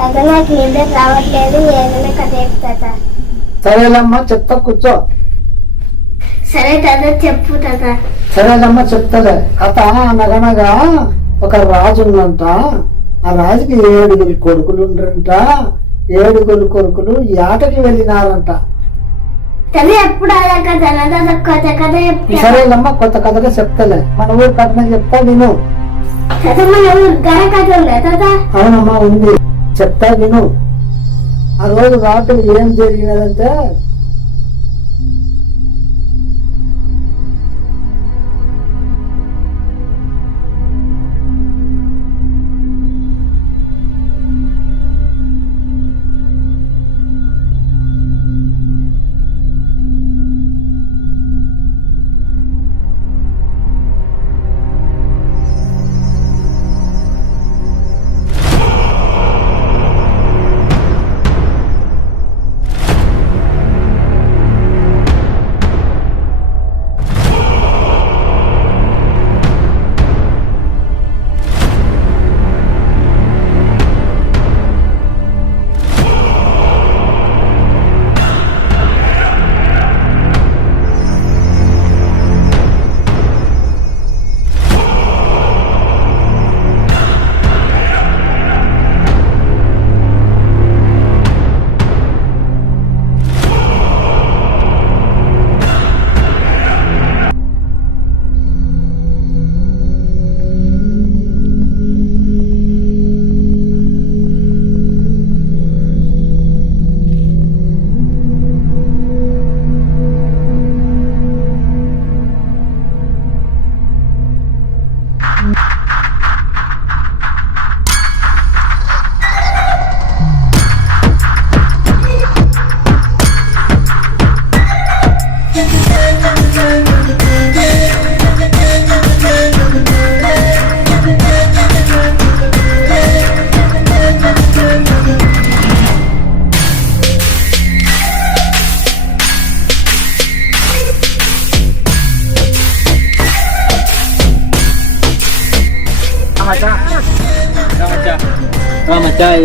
తాత నాకు నిద్ర రావట్లేదు, ఏదైనా కథ తాత. సరేలమ్మా చెప్తా, కూర్చో. సరే తాత, చెప్పు తాత. సరేలమ్మా చెప్తాలే. కథ అనగనగా ఒక రాజు ఉందంట. ఆ రాజుకి 7 కొడుకులు ఉండంట. 7 కొడుకులు ఏటకి వెళ్ళినారంట. తాత ఎప్పుడు అలా కథ తాత, కొత్త కథ చెప్తా. సరేలమ్మా కొత్త కథగా చెప్తాలే. మన ఊరు కథ చెప్తా విను. తాత మన ఊరు గర కథ ఉందా తాత? అవునమ్మా ఉంది, చెప్తా విను. ఆ రోజు రాత్రి ఏం జరిగినదంటే,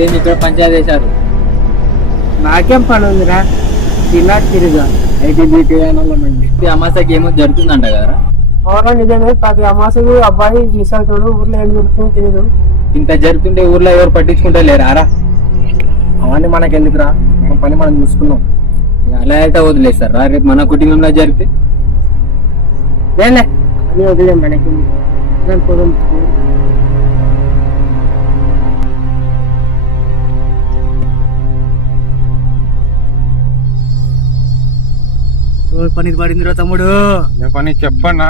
ఏంది ఇక్కడ పంచాయతీ చేశారు? నాకేం పని ఉందిరా, తిన్నా తిరిగా. అయితే అమాసకి ఏమో జరుగుతుందంట కదా? అవునా, నిజమే. ప్రతి అమాసకు అబ్బాయి తీసాడు చూడు, ఊర్లో ఏం జరుగుతుందో తెలియదు. ఇంత జరుగుతుంటే ఊర్లో ఎవరు పట్టించుకుంటే లేరా? అవన్నీ మనకెందుకురా, మన పని మనం చూసుకున్నాం. అలా అయితే వదిలేస్తారా? రేపు మన కుటుంబంలో జరిగితే అని వదిలే మనకి. పని పడిందిరా తమ్ముడు. ఏ పని చెప్పన్నా?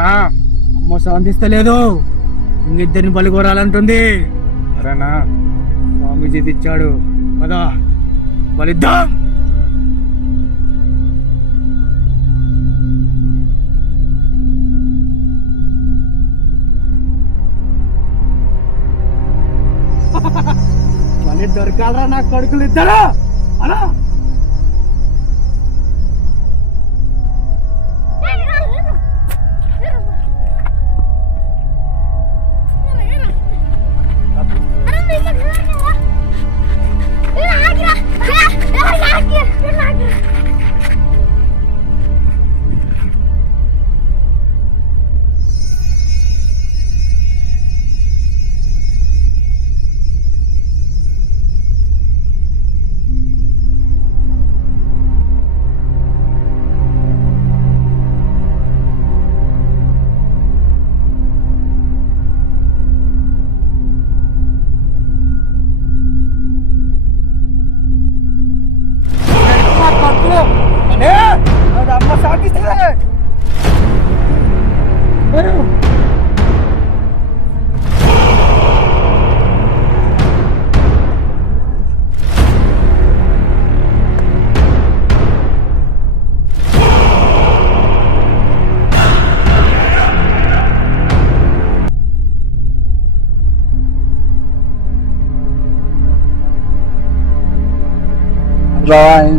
అమ్మ శాంతిస్తలేదు, ఇంగిద్దరిని బలి కోరాలంటుంది. సరేనా? స్వామీజీ తెచ్చాడు కదా, బలిద్దాం. బలి దొరకాలరా నా కొడుకులు ఇద్దరు అలా. అమ్మ సాగిస్తే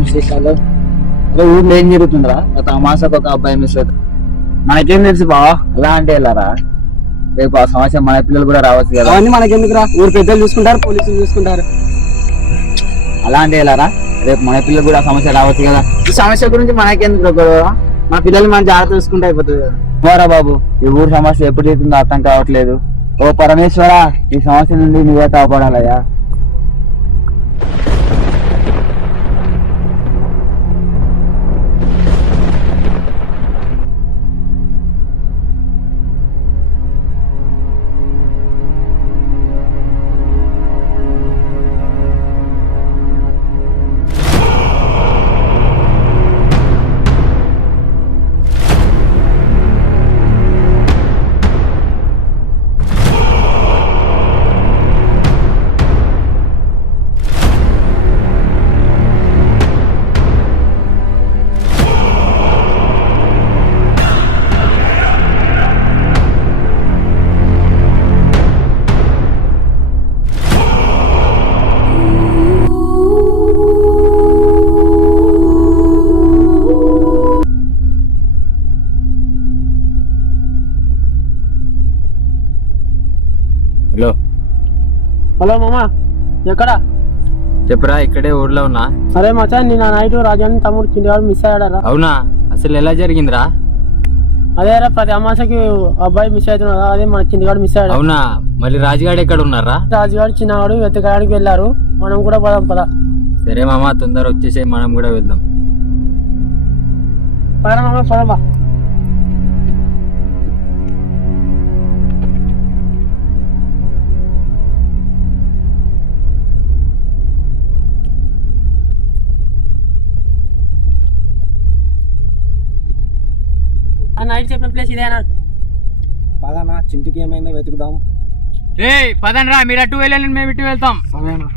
విశేషాలు ఊర్లో ఏం జరుగుతుందిరా? గత అమాసకు ఒక అబ్బాయి మిస్ అవుతుంది. మనకేం తెలుసు బావా, అలా అంటే వెళ్ళారా? రేపు ఆ సమస్య మన పిల్లలు కూడా రావచ్చు కదా. అవన్నీ మనకెందుకురా, ఊరు పెద్దలు చూసుకుంటారు, పోలీసులు చూసుకుంటారు. అలా అంటే ఎలారా? రేపు మన పిల్లలు కూడా సమస్య రావచ్చు కదా. ఈ సమస్య గురించి మనకెందుకు గొడవ? మా పిల్లలు మన జాగ్రత్త చూసుకుంటే అయిపోతుంది కదా. పోరా బాబు, ఈ ఊరు సమస్య ఎప్పుడు అవుతుందో అర్థం కావట్లేదు. ఓ పరమేశ్వర, ఈ సమస్య నుండి నువ్వే కాపాడాలయ్యా. హలో హలో మామా, ఎక్కడ? చెప్పరా, ఇక్కడే ఊర్లో ఉన్నా. అరే మచా, నిన్న నైట్ రాజాని తమ్ముడు చిండివాడు మిస్ అయ్యాడరా. అవునా? అసలు ఎలా జరిగిందిరా? అదేరా, ప్రతి అమాసకి అబ్బాయి మిస్ అవుతున్నాడు. అదే మన చిండిగాడు మిస్ అయ్యాడు. అవునా? మళ్ళీ రాజుగాడు ఎక్కడ ఉన్నారా? రాజుగాడు చిన్నవాడు వెతకడానికి వెళ్ళారు. మనం కూడా పోదాం పదా. సరే మామ, తొందర వచ్చేసే, మనం కూడా వెళ్దాం. పదా మామ, పదబా. నైట్ చెప్పిన ప్లేస్ ఇదేనా? పదానా, చింటికి ఏమైందో వెతుకుదాం. పదండ్రా, మీరు అటు వెళ్ళండి, మేము ఇటు వెళ్తాం. సరేనా?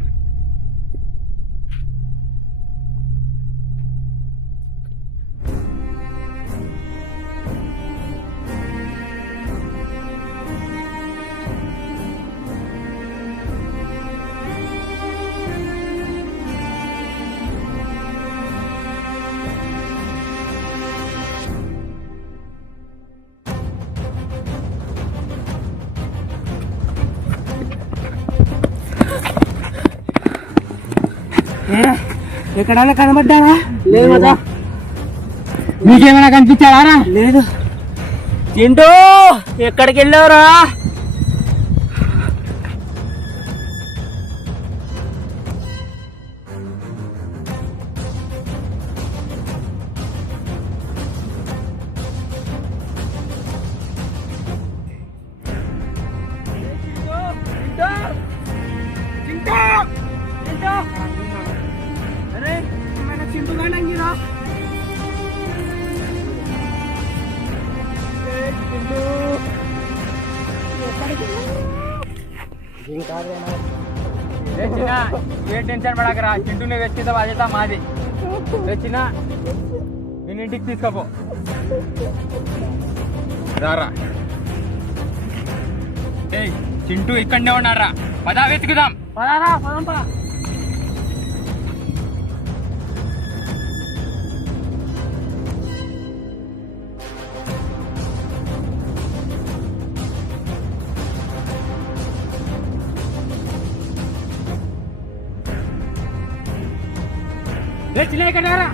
ఎక్కడైనా కనబడ్డారా? లేదు మచా. నీకేమైనా కనిపించారా? లేదు. చింటూ, ఎక్కడికి వెళ్ళావురా? అరే, ఏమైనా చింటూ గానంగిరా? ఏ టెన్షన్ పడకరా, చింటూనే వెతికితే బాధ్యత మాది. వచ్చిన నేను ఇంటికి తీసుకోపో. రారా. చింటూ ఇక్కడనే ఉన్నారా? పదా వెతుకుదాం. పదారా, పదం పదా. చిన్న ఇక్కడ రారా.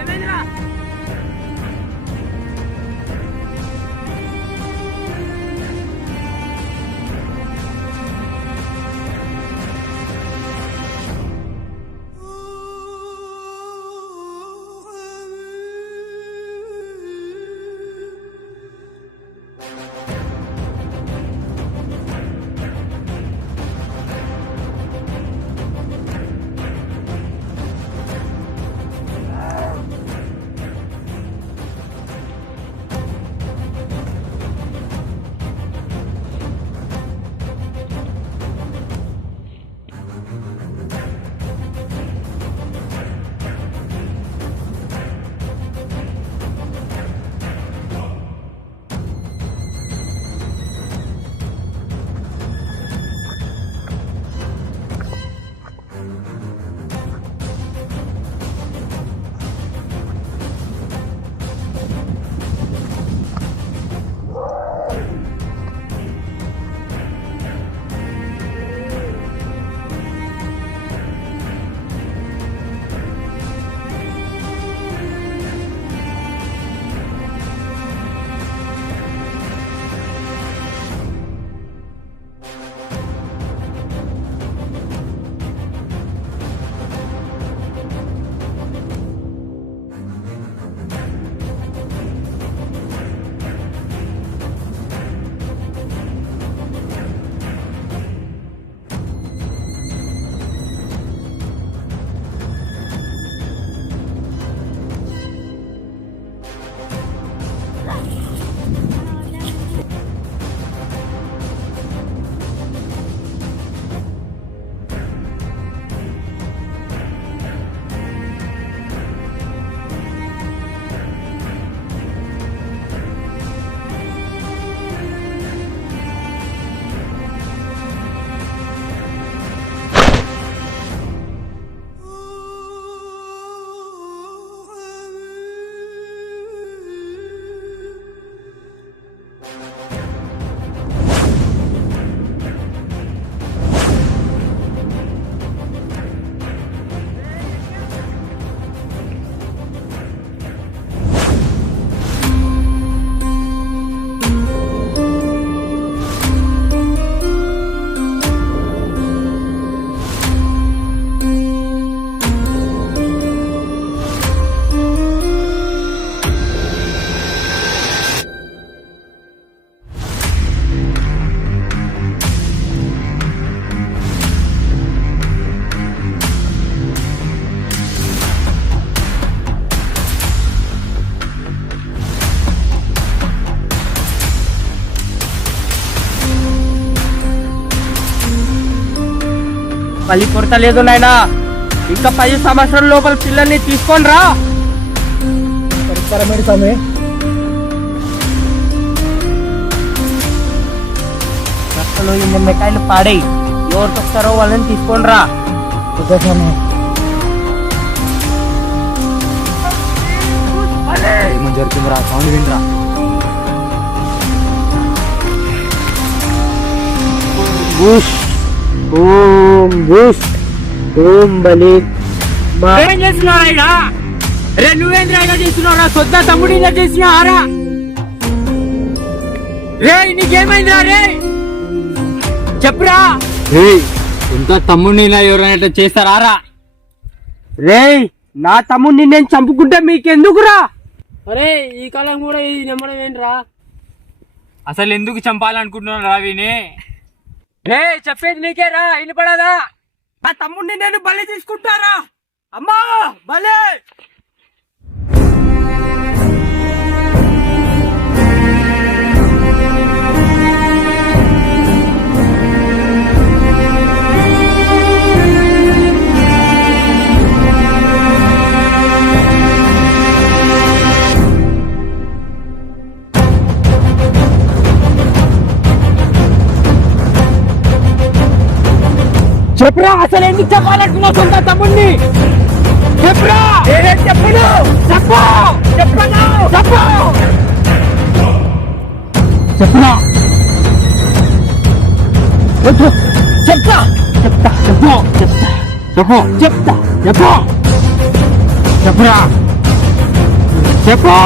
ఏమైందిరా? పల్లి కొరత లేదు నాయనా. ఇంకా 10 సంవత్సరాల లోపల పిల్లల్ని తీసుకొని రా. పరిష్కారమేంటి స్వామి? రక్తలో ఈ నిమ్మకాయలు పాడేయి. ఎవరికి వస్తారో వాళ్ళని తీసుకొని రా. ఓకే స్వామి. ఏమని జరుగుతుందిరా? సౌండ్ వినరా. ఏం చేస్తున్నావు ఆయన? రే నువ్వేంద్ర ఆయన చేస్తున్నావురా? సొంత తమ్ముడు ఇలా చేసినారా? రే నీకేమైందిరా? రే చెప్పురా. రే సొంత తమ్ముడిని ఇలా ఎవరైనా చేస్తారా? రే నా తమ్ముడిని నేను చంపుకుంటే మీకెందుకురా? అరే ఈ కాలం కూడా ఇది నమ్మడం ఏంట్రా? అసలు ఎందుకు చంపాలనుకుంటున్నాను రా విని? రే చెప్పేది నీకే రా, వినపడదా? నా తమ్ముడిని నేను బలి తీసుకుంటారా? అమ్మా బలే. చెప్పురా, అసలు ఎందుకు చెప్పాలనుకున్నావు సొంత తమ్ముడిని? చెప్పురా. చెప్పను. చెప్పు. చెప్పను. చెప్పు. చెప్పురా. చెప్తా. చెప్తా. చెప్పు. చెప్తా. చెప్పు. చెప్తా. చెప్పు. చెప్పురా. చెప్పు.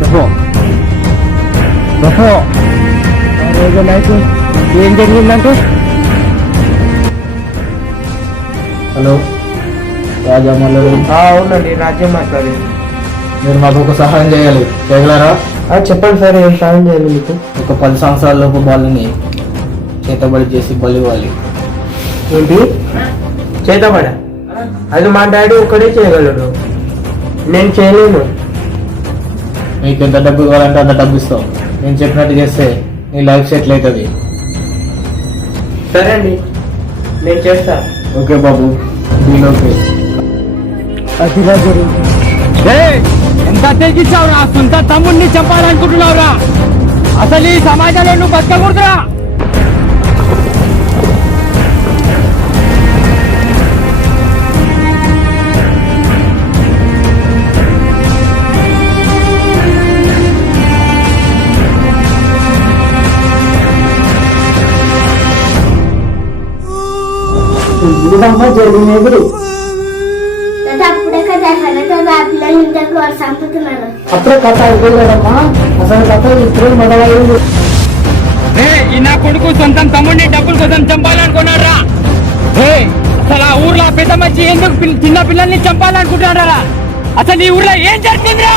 చెప్పు. చెప్పు. రోజు నైట్ ఏం జరిగిందంటే? హలో రాజా మల్లెలు. అవునండి, రాజ్యం మాట్లాడి. మీరు మాకు ఒక సహాయం చేయాలి, చేయగలరా? చెప్పండి సార్, ఏం సాయం చేయాలి మీకు? ఒక 10 సంవత్సరాల లోపు బాలుని చేతబడి చేసి బలి ఇవ్వాలి. ఏంటి చేతబడ? అది మా డాడీ ఒక్కడే చేయగలడు, నేను చేయలేను. మీకు ఎంత డబ్బు కావాలంటే అంత డబ్బు ఇస్తాం. నేను చెప్పినట్టు చేస్తే నీ లైఫ్ సెటిల్ అవుతుంది. సరే అండి, నేను చేస్తా. ఓకే బాబు, డీల్ ఓకే. అదిగా జరిగింది. ఎంత తెగించావురా? సొంత తమ్ముడిని చంపాలనుకుంటున్నావురా? అసలు ఈ సమాజంలో నువ్వు బతకకూడదురా. ఇదమ్మా జరిగినది. అప్పుడే కదా కదా పిల్లలు ఇంతకు చంపుతున్నారు. అప్పుడే కథ అయిపోలేదమ్మా, అసలు కథ ఇప్పుడే మొదలైంది. ఈ నా కొడుకు సొంత తమ్ముడిని డబ్బుల కోసం చంపాలనుకున్నారా? అసలు ఆ ఊర్లో పెద్ద మంచి ఎందుకు చిన్న పిల్లల్ని చంపాలనుకుంటున్నారా? అసలు ఈ ఊర్లో ఏం జరుగుతుందిరా?